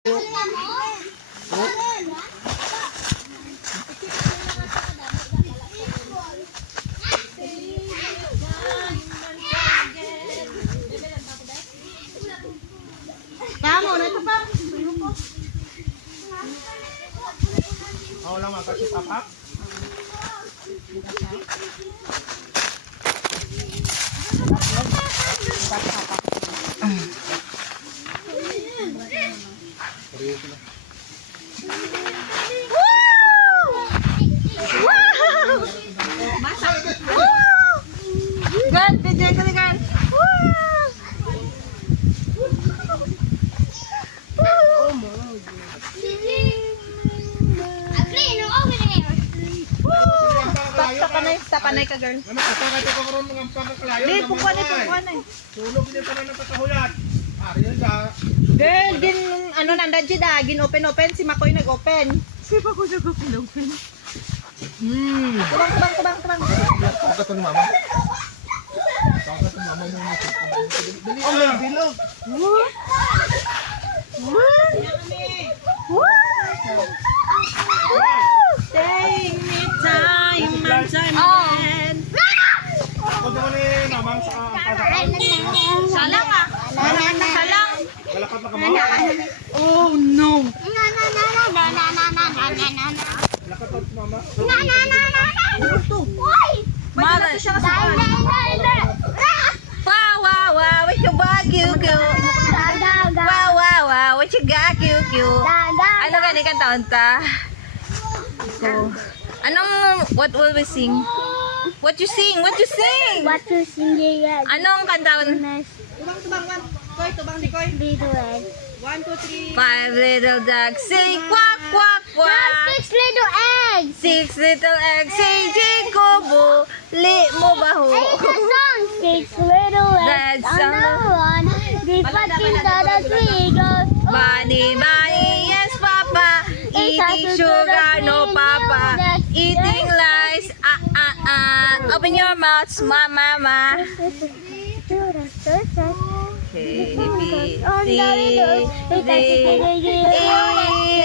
Tama na ito pa. Ako lang makasip papak. Gan, DJ ka ni Gan. Tapanay ka, girl. Ano ka ka karon mga pagkakalayo? Di, pukuan eh. Tulog din pa na katahuyat. Ariyan ka. Girl, ano nandan dyan ah, gin-open si Makoy nag-open. Si Makoy nag-open. Tubang. Ako ka tong mama. Ako ka tong mama mo. Dali. Oh, may bilog. Take me time and time again. Ako daw ni mamang sa Salang ah. Salang. Galakot na kamo. Oh no. Galakot mama. Mara siya sa Wow, what you got, cute. Wow, what you got, cute. Ano gani kan taon ta? So, what will we sing? What you sing? What you sing yan? Anong kantaon? Tubang, Little egg. 1, 2, 3. 5 little ducks say quack, quack, quack. 6 little eggs. 6 little eggs say Jacobo, li mo baho. It's a song. 6 little eggs That's on the run. They fucking got a seagull. Bunny, yes, Papa. Eating sugar, no, Papa. Eating lies, Open your mouth, mama. A, B, C, D, E,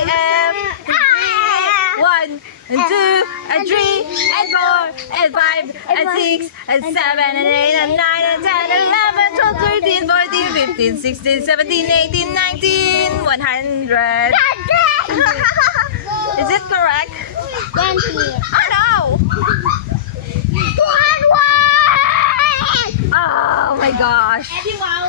F, G, 1, and 2, and 3, and 4, and 5, and 6, and 7, and 8, and 9, and 10, and 11, 12, 13, 14, 15, 16, 17, 18, 19, 100. Is it correct? 20. Oh no! 100. Oh my gosh! 500. 400.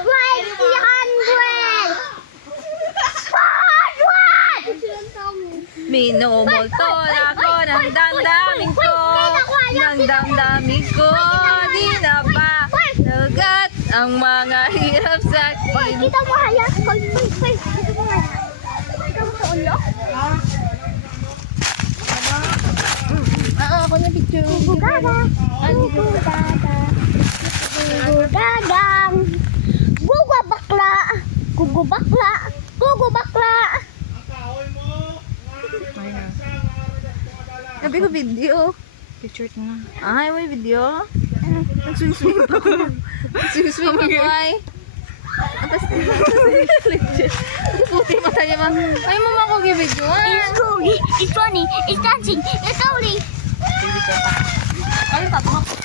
Minumulto ako ng damdamin ko. Ng damdamin ko. Di na ba nagat ang mga hirap sa akin. Kita mo haya. Kita mo haya. Kita mo sa ulo. Ako na picture. Gugadang. Gugu bakla. Sabi ko video. Picture na. Ay, may video? Nag-swing pa ko. Nag-swing pa ko ay. Tapos, legit. Puti mata niya ma. Ay, mama ko video. It's funny. It's dancing. It's only. Ay, tatama ko.